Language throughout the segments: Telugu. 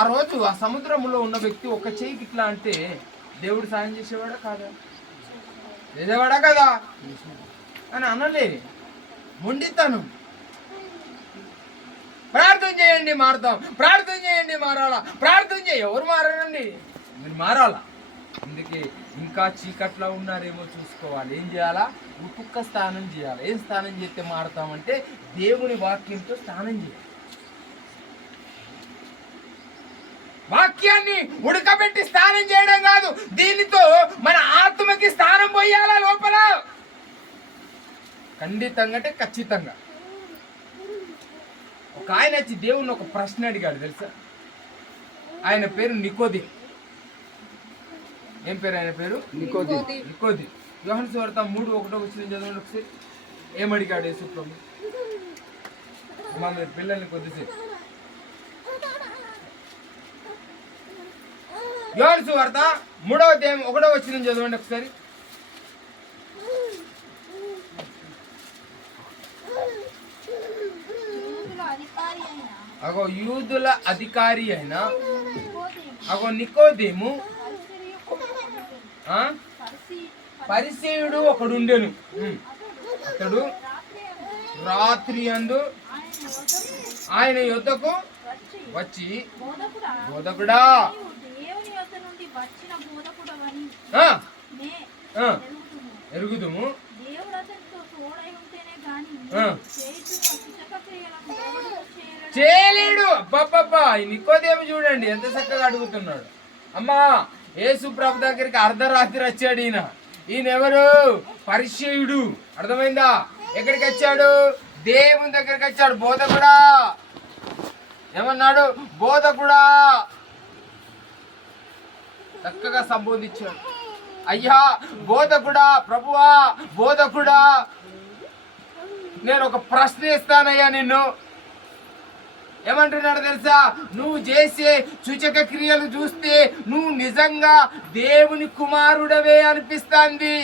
ఆ రోజు ఆ సముద్రంలో ఉన్న వ్యక్తి ఒక చెయ్యికి ఇట్లా అంటే దేవుడు సాయం చేసేవాడా కాదా? చేసేవాడా కదా అని అనలే. మొండితనం. ప్రార్థన చేయండి మారుతాం, ప్రార్థన చేయండి మారాలా, ప్రార్థన చేయ ఎవరు మారారండి? మీరు మారాలా. అందుకే ఇంకా చీకట్లో ఉన్నారేమో చూసుకోవాలి. ఏం చేయాలా? ఒక్కొక్క స్నానం చేయాలి. ఏం స్నానం చేస్తే మారుతామంటే దేవుని వాక్యంతో స్నానం చేయాలి. వాక్యాన్ని ఉడకబెట్టి స్నానం చేయడం కాదు, దీనితో మన ఆత్మకి స్నానం పోయాలా లోపల. ఖండితంగా అంటే ఖచ్చితంగా. ఒక ఆయన వచ్చి దేవుణ్ణి ఒక ప్రశ్న అడిగాడు తెలుసా? ఆయన పేరు నికోది. ఏం పేరు ఆయన పేరు? నికోది. యోహాను సువార్త 3:1 చదవండి ఒకసారి. ఏమడిగాడు యేసు ప్రభు? అమ్మా మీరు పిల్లల్ని కొద్దిసేపు. యోహాను సువార్త 3:1 చదవండి ఒకసారి. అగో యూదుల అధికారి అయిన అగో నికోదేము పరిసయ్యుడు ఒకడుండెను. అతడు రాత్రి యందు ఆయన యొద్దకు వచ్చి, బోధకుడా ఎరుగుదుము, చేయలేడు. అబ్బబ్బబ్బా, నికోదేము చూడండి ఎంత చక్కగా అడుగుతున్నాడు. అమ్మా యేసు ప్రభు దగ్గరికి అర్ధరాత్రి వచ్చాడు ఈయన ఎవరు? పరిసయ్యుడు. అర్థమైందా? ఎక్కడికి వచ్చాడు? దేవుని దగ్గరికి వచ్చాడు. బోధకుడా ఏమన్నాడు? బోధకుడా చక్కగా సంబోధించాడు. అయ్యా బోధకుడా, ప్రభువా బోధకుడా, నేను ఒక ప్రశ్న ఇస్తానయ్యా నిన్ను. ఏమంటున్నాడు తెలుసా? నువ్వు చేసే సూచక క్రియలు చూస్తే నువ్వు నిజంగా దేవుని కుమారుడవే అనిపిస్తుంది.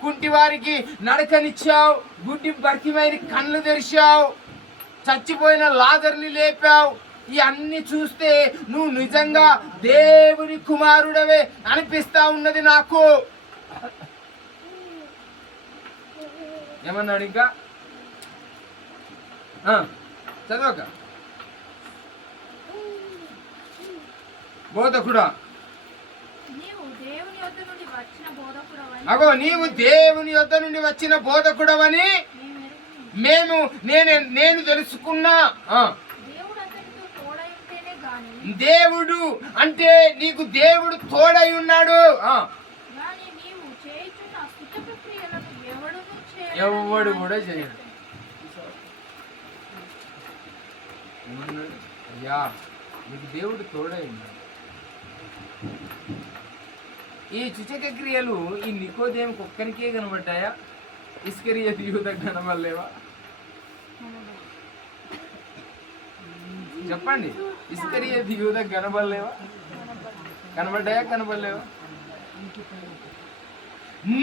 కుంటి వారికి నడకనిచ్చావు, గుడ్డి బతిమైన కళ్ళు తెరిచావు, చచ్చిపోయిన లాజర్ని లేపావు. ఈ అన్ని చూస్తే నువ్వు నిజంగా దేవుని కుమారుడవే అనిపిస్తా ఉన్నది నాకు. ఏమన్నాడు ఇంకా? చదవక. బోధకుడా, అగో నీవు దేవుని యొద్ద నుండి వచ్చిన బోధకుడవని నేను తెలుసుకున్నా. దేవుడు అంటే నీకు దేవుడు తోడై ఉన్నాడు. ఎవడు కూడా చేయడు. అయ్యా నీకు దేవుడు తోడై ఉన్నాడు. ఈ సూచక క్రియలు ఈ నికోదేముకి ఒక్కరికే కనబడ్డాయా? ఇస్కరియోతు యూదాకు కనబడలేవా? చెప్పండి. ఇస్కరియోతు యూదాకు కనబడలేవా? కనబడ్డాయా? కనబడలేవా?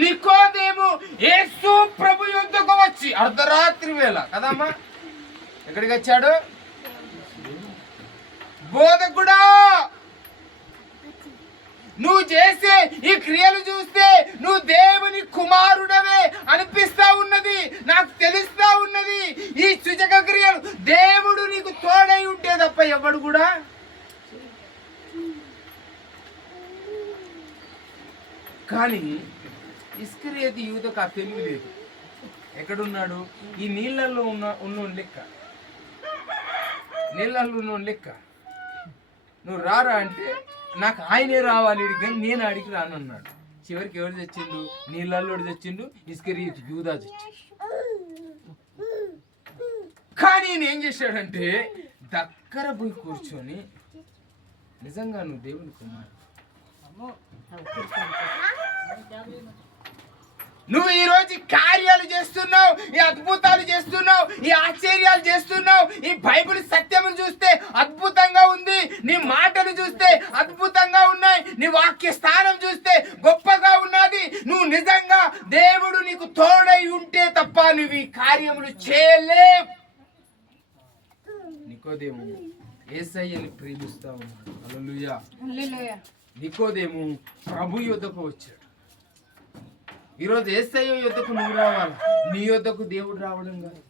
నికోదేము యేసు ప్రభు యొద్దకు వచ్చి అర్ధరాత్రి వేళ కదమ్మా ఎక్కడికి వచ్చాడు? బోధకుడా, నువ్వు చేసే ఈ క్రియలు చూస్తే నువ్వు దేవుని కుమారుడవే అనిపిస్తా ఉన్నది, నాకు తెలుస్తా ఉన్నది. ఈ సూచక క్రియలు దేవుడు నీకు తోడై ఉంటే తప్ప ఎవడు కూడా. కానీ ఇస్కరియోతు యూదకు ఆ తెలివి లేదు. ఎక్కడున్నాడు? ఈ నీళ్ళల్లో ఉన్నోని లెక్క, నీళ్ళల్లో ఉన్నోని లెక్క. నువ్వు రారా అంటే నాకు ఆయనే రావాలి కానీ నేను అడిగి రానన్నాడు. చివరికి ఎవరు తెచ్చిండు? నీళ్ళల్లోడు తెచ్చిండు, ఇస్కరియోతు యూదా తెచ్చిండు. కానీ నేను ఏం చేశాడంటే దగ్గర పోయి కూర్చొని, నిజంగా నువ్వు దేవుని కుమారుడు, నువ్వు ఈ రోజు కార్యాలు చేస్తున్నావు, ఈ అద్భుతాలు చేస్తున్నావు, ఈ ఆశ్చర్యాలు చేస్తున్నావు. ఈ బైబిల్ సత్యము చూస్తే అద్భుతంగా ఉంది, నీ మాటలు చూస్తే అద్భుతంగా ఉన్నాయి, నీ వాక్య స్థానం చూస్తే గొప్పగా ఉన్నది. నువ్వు నిజంగా దేవుడు నీకు తోడై ఉంటే తప్ప నువ్వు ఈ కార్యములు చేయలేవు. నికోదేము యేసయ్యని ప్రేమిస్తా ఉన్నాడు. హల్లెలూయా. హల్లెలూయా. నికోదేము ప్రభు యొద్దకు వచ్చాడు. ఈరోజు యేసయ్య యొద్దకు నువ్వు రావాలి, నీ యొద్దకు దేవుడు రావడం కాదు.